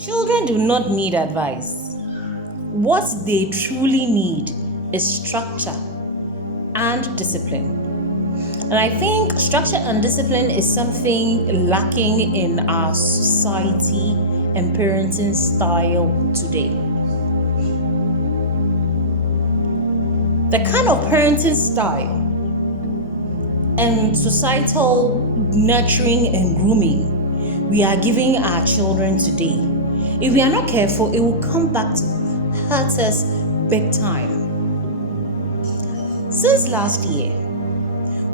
Children do not need advice. What they truly need is structure and discipline. And I think structure and discipline is something lacking in our society and parenting style today. The kind of parenting style and societal nurturing and grooming we are giving our children today, if we are not careful, it will come back to hurt us big time. Since last year,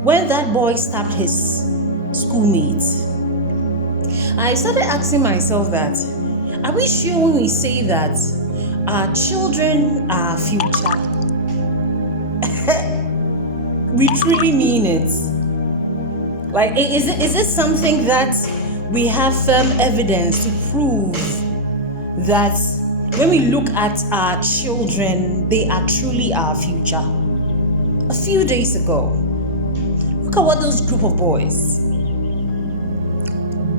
when that boy stabbed his schoolmate, I started asking myself that, are we sure when we say that our children are our future? We truly mean it. Like, is it something that we have firm evidence to prove that when we look at our children, they are truly our future? A few days ago, look at what those group of boys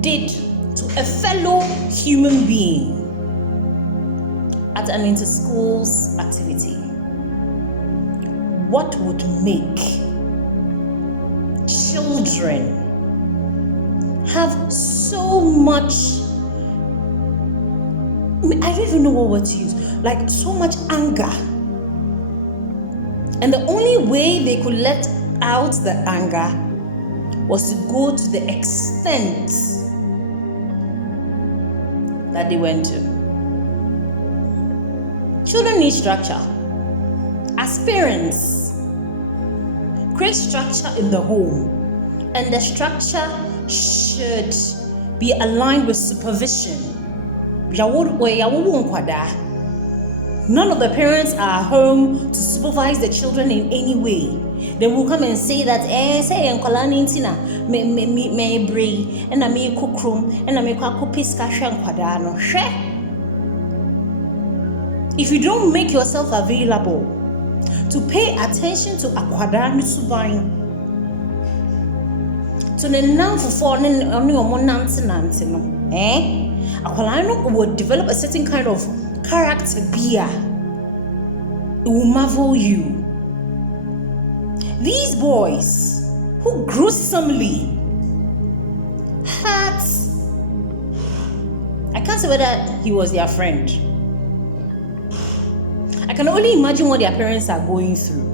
did to a fellow human being at an inter-schools activity. What would make children have so much, I don't even know what word to use, like so much anger? And the only way they could let out the anger was to go to the extent that they went to. Children need structure. As parents, create structure in the home, and the structure should be aligned with supervision. None of the parents are home to supervise the children in any way. They will come and say that, say me bray, and I me cookroom, and I me piska no. If you don't make yourself available to pay attention to akwadano subain, to the nan for only nante no, akwadano will develop a certain kind of character beer. It will marvel you. These boys who gruesomely hurt, I can't say whether he was their friend. I can only imagine what their parents are going through.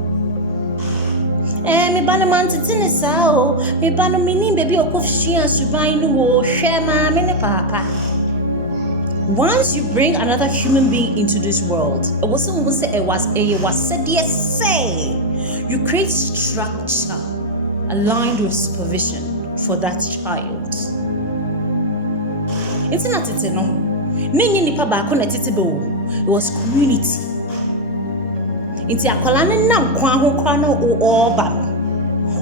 Me bana man titini sao, me bana mini baby okofshi and subainu wo shema me papa. Once you bring another human being into this world, it was said yes say, you create structure aligned with supervision for that child. It's not it no. Ninyi nipa ba ko na titebe. It was community. Inti akwala ne nam kwan ho kwan no oba no.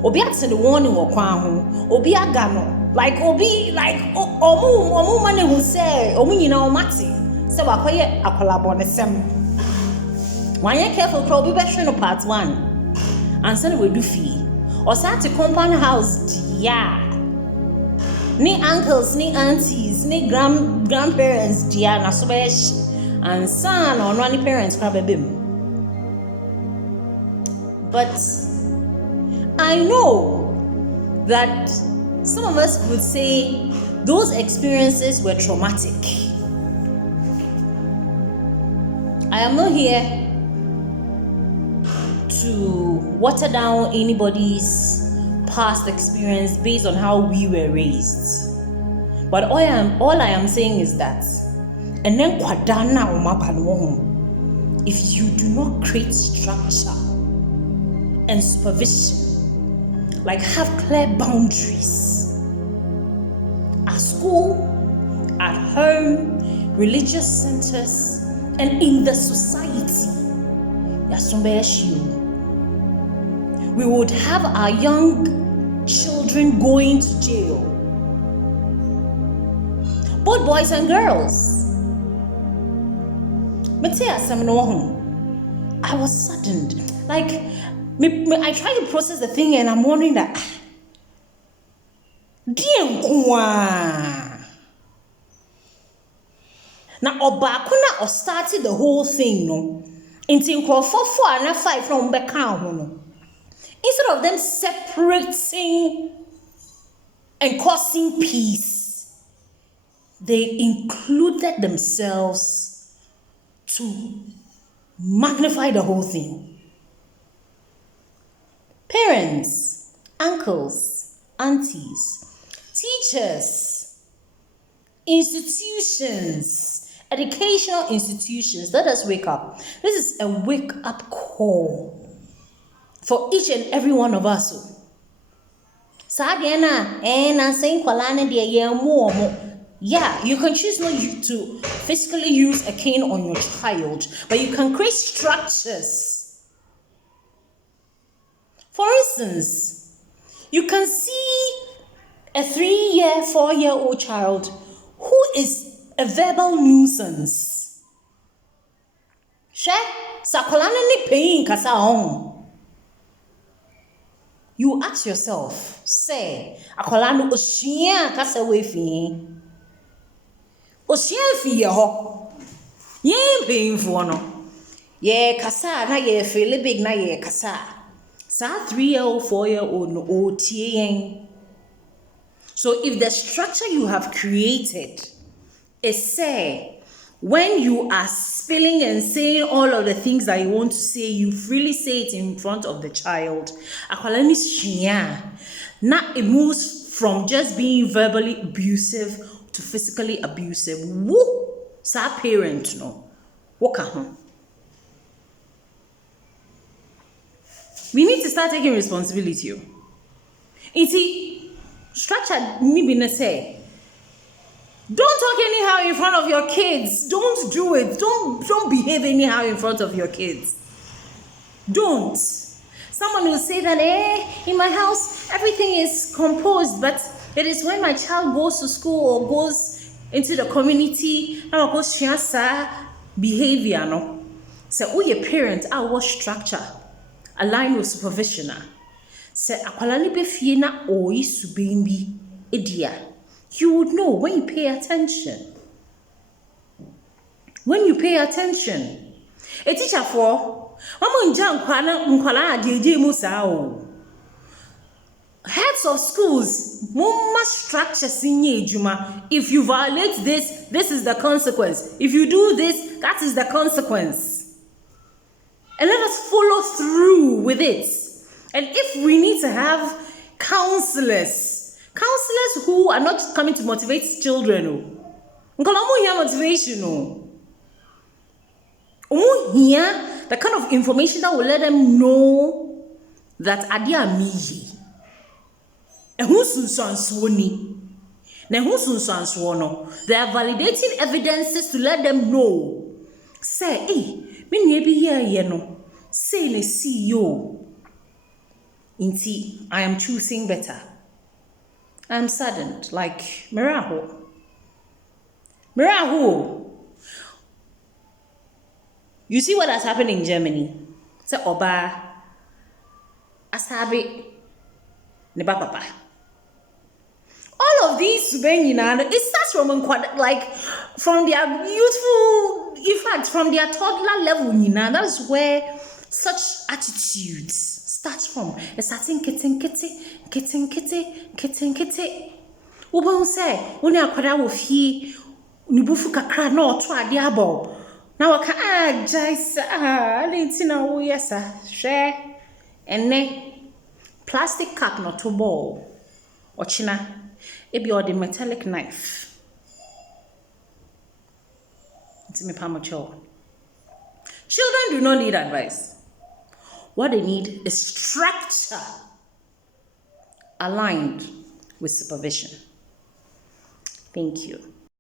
Obi atene won wo kwan ho. Obi aga no. Like obi like omu mane hu say omu nyina o mate. Se wakoye akwala bone sem. Wanye careful kro obi be hwe no part 1. Ansa na we do fee. O sa te compound house dia. Ni uncles, ni aunties, ni grandparents dia na so be and son or no parents kwa bebem. But I know that some of us would say those experiences were traumatic. I am not here to water down anybody's past experience based on how we were raised. But all I am saying is that, and then if you do not create structure and supervision, like have clear boundaries at school, at home, religious centers, and in the society, we would have our young children going to jail, both boys and girls. I was saddened. Like, I tried to process the thing and I'm wondering that, Na obaako na started the whole thing no. Inti nkrofo 4 and 5 na umbeka ho no. Instead of them separating and causing peace, they included themselves to magnify the whole thing. Parents, uncles, aunties, teachers, institutions, educational institutions, let us wake up. This is a wake-up call for each and every one of us. Yeah, you can choose not to physically use a cane on your child, but you can create structures. For instance, you can see a 3-year, 4-year-old child who is a verbal nuisance. You ask yourself, say, akolano oshia kasa wefi. Oshia fi ho. Ye painful no. Ye kasa na ye feel big na ye kasa. Sa 3-year-old, 4-year-old no otie. So if the structure you have created is say, when you are spilling and saying all of the things that you want to say, you freely say it in front of the child. Now it moves from just being verbally abusive to physically abusive. Woo! Sa parent no. We need to start taking responsibility. It's structure me say. Don't talk anyhow in front of your kids. Don't do it. Don't behave anyhow in front of your kids. Don't. Someone will say that, in my house, everything is composed, but it is when my child goes to school or goes into the community, now goes behavior, no? So, your parent, our structure, align with supervision. So, akwalani be fie na oyi subimbi edia. You would know when you pay attention. When you pay attention. A teacher for heads of schools, more structures in Juma. If you violate this, this is the consequence. If you do this, that is the consequence. And let us follow through with it. And if we need to have counselors who are not coming to motivate children, motivation. The kind of information that will let them know that adia miyi. They are validating evidences to let them know. Say, say le see yo. Inti, I am choosing better. I am saddened, like Miraho. You see what has happened in Germany? Say Oba Asabi Neba Papa. All of these it starts from like from their youthful, in fact, from their toddler level, that is where such attitudes starts from. It's starting kitten. Uba say, when you are with he, Nibufu kakra no to a diabo. Now I can just I didn't know yes, share and ne plastic cup not to ball or china. It be or the metallic knife. It's me pamacho. Children do not need advice. What they need is structure aligned with supervision. Thank you.